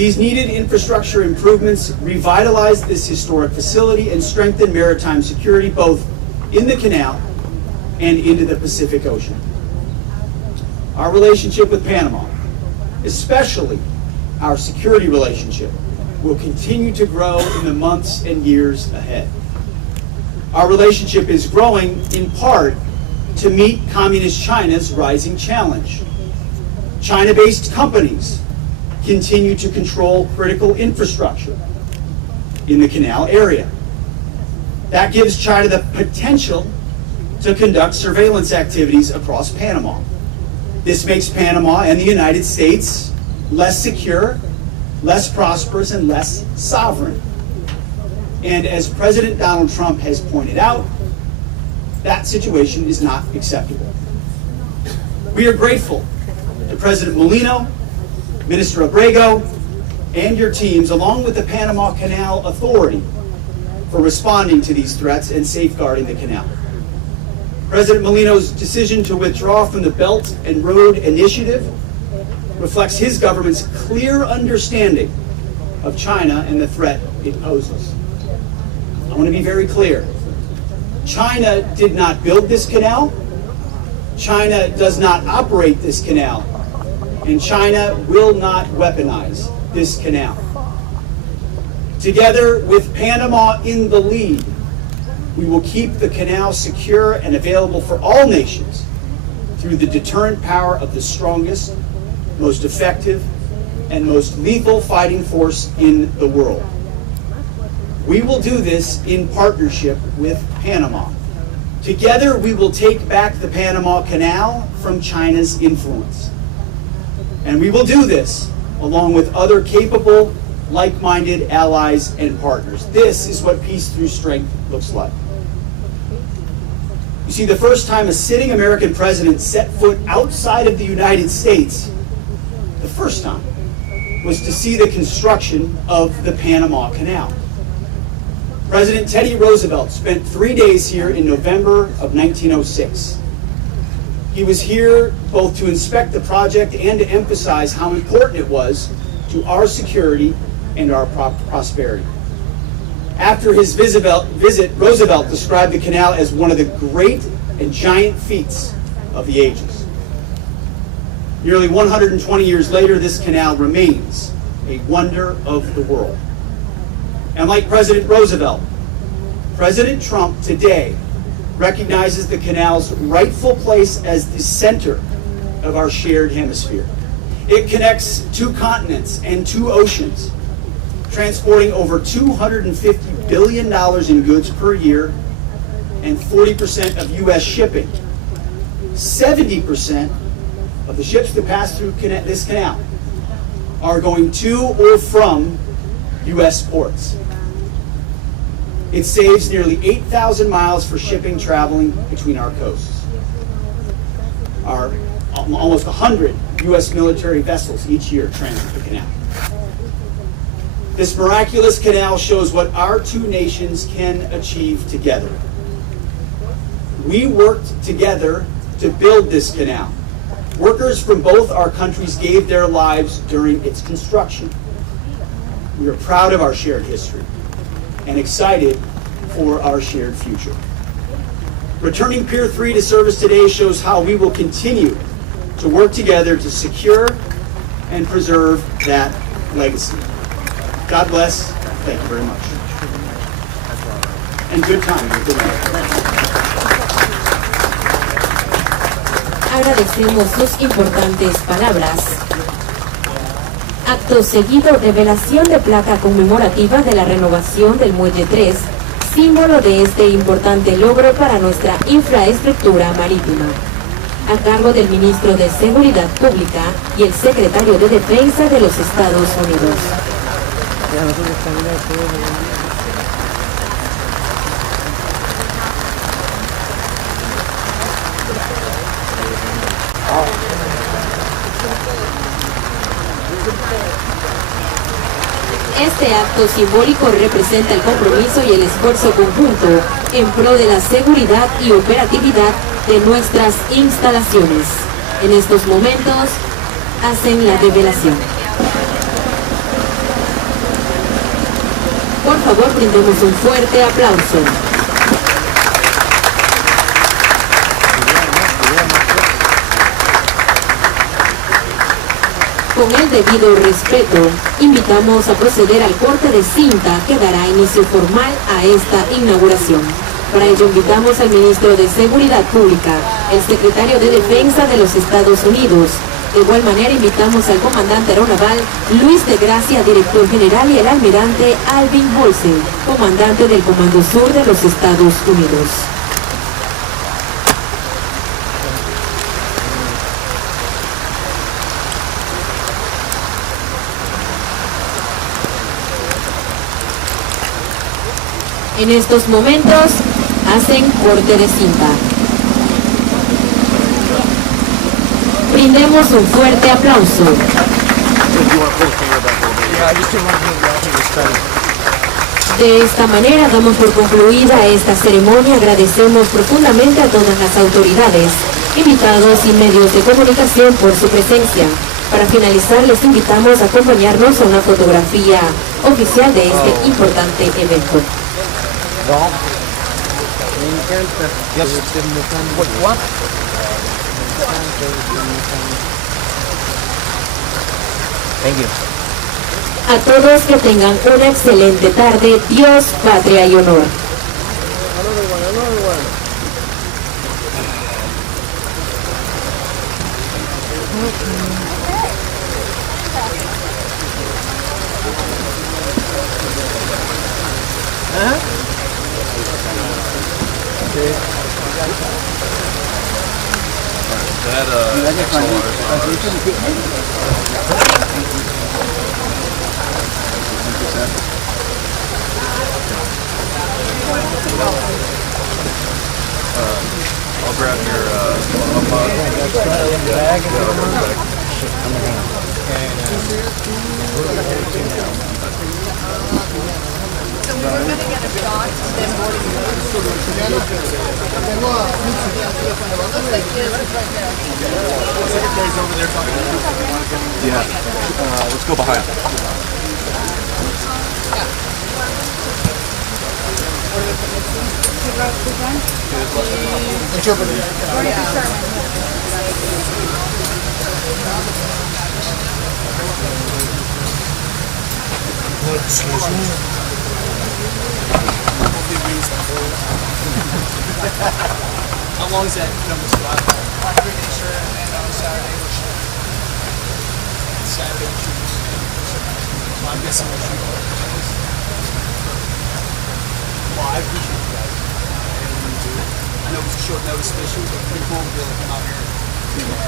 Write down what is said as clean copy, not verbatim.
These needed infrastructure improvements revitalized this historic facility and strengthened maritime security both in the canal and into the Pacific Ocean. Our relationship with Panama, especially our security relationship, will continue to grow in the months and years ahead. Our relationship is growing in part to meet Communist China's rising challenge. China-based companies continue to control critical infrastructure in the canal area. That gives China the potential to conduct surveillance activities across Panama. This makes Panama and the United States less secure, less prosperous, and less sovereign. And as President Donald Trump has pointed out, that situation is not acceptable. We are grateful to President Molino, Minister Abrego, and your teams, along with the Panama Canal Authority, for responding to these threats and safeguarding the canal. President Molino's decision to withdraw from the Belt and Road Initiative reflects his government's clear understanding of China and the threat it poses. I want to be very clear. China did not build this canal. China does not operate this canal. And China will not weaponize this canal. Together with Panama in the lead, we will keep the canal secure and available for all nations through the deterrent power of the strongest, most effective, and most lethal fighting force in the world. We will do this in partnership with Panama. Together, we will take back the Panama Canal from China's influence. And we will do this along with other capable, like-minded allies and partners. This is what peace through strength looks like. You see, the first time a sitting American president set foot outside of the United States, the first time, was to see the construction of the Panama Canal. President Teddy Roosevelt spent 3 days here in November of 1906. He was here both to inspect the project and to emphasize how important it was to our security and our prosperity. After his visit, Roosevelt described the canal as one of the great and giant feats of the ages. Nearly 120 years later, this canal remains a wonder of the world. And like President Roosevelt, President Trump today recognizes the canal's rightful place as the center of our shared hemisphere. It connects 2 continents and 2 oceans, transporting over $250 billion in goods per year and 40% of U.S. shipping. 70% of the ships that pass through this canal are going to or from U.S. ports. It saves nearly 8,000 miles for shipping traveling between our coasts. Almost 100 U.S. military vessels each year transit the canal. This miraculous canal shows what our 2 nations can achieve together. We worked together to build this canal. Workers from both our countries gave their lives during its construction. We are proud of our shared history and excited for our shared future. Returning Pier 3 to service today shows how we will continue to work together to secure and preserve that legacy. God bless. Thank you very much. And good time. Good night. Agradecemos sus importantes palabras. Acto seguido, revelación de placa conmemorativa de la renovación del Muelle 3, símbolo de este importante logro para nuestra infraestructura marítima, a cargo del Ministro de Seguridad Pública y el Secretario de Defensa de los Estados Unidos. Este acto simbólico representa el compromiso y el esfuerzo conjunto en pro de la seguridad y operatividad de nuestras instalaciones. En estos momentos hacen la revelación. favor, brindemos un fuerte aplauso. Con el debido respeto, invitamos a proceder al corte de cinta que dará inicio formal a esta inauguración. Para ello invitamos al ministro de Seguridad Pública, el secretario de Defensa de los Estados Unidos. De igual manera invitamos al comandante aeronaval Luis de Gracia, director general, y el almirante Alvin Holsen, comandante del Comando Sur de los Estados Unidos. En estos momentos hacen corte de cinta. Brindemos un fuerte aplauso. De esta manera damos por concluida esta ceremonia. Agradecemos profundamente a todas las autoridades, invitados y medios de comunicación por su presencia. Para finalizar, les invitamos a acompañarnos a una fotografía oficial de este importante evento. Thank you. A todos que tengan una excelente tarde. Dios, patria y honor. I'll grab your So we were going to get a shot of them boarding the boat. Looks like this is right there. secretary's over there talking to people. Yeah. Let's go behind. How long is that number slot? I'm pretty sure, and on Saturday we're shooting. Saturday we're shooting. So I'm guessing we're shooting. Well, I appreciate you guys. I know it's a short notice issue, but pretty cool to be able to come out here.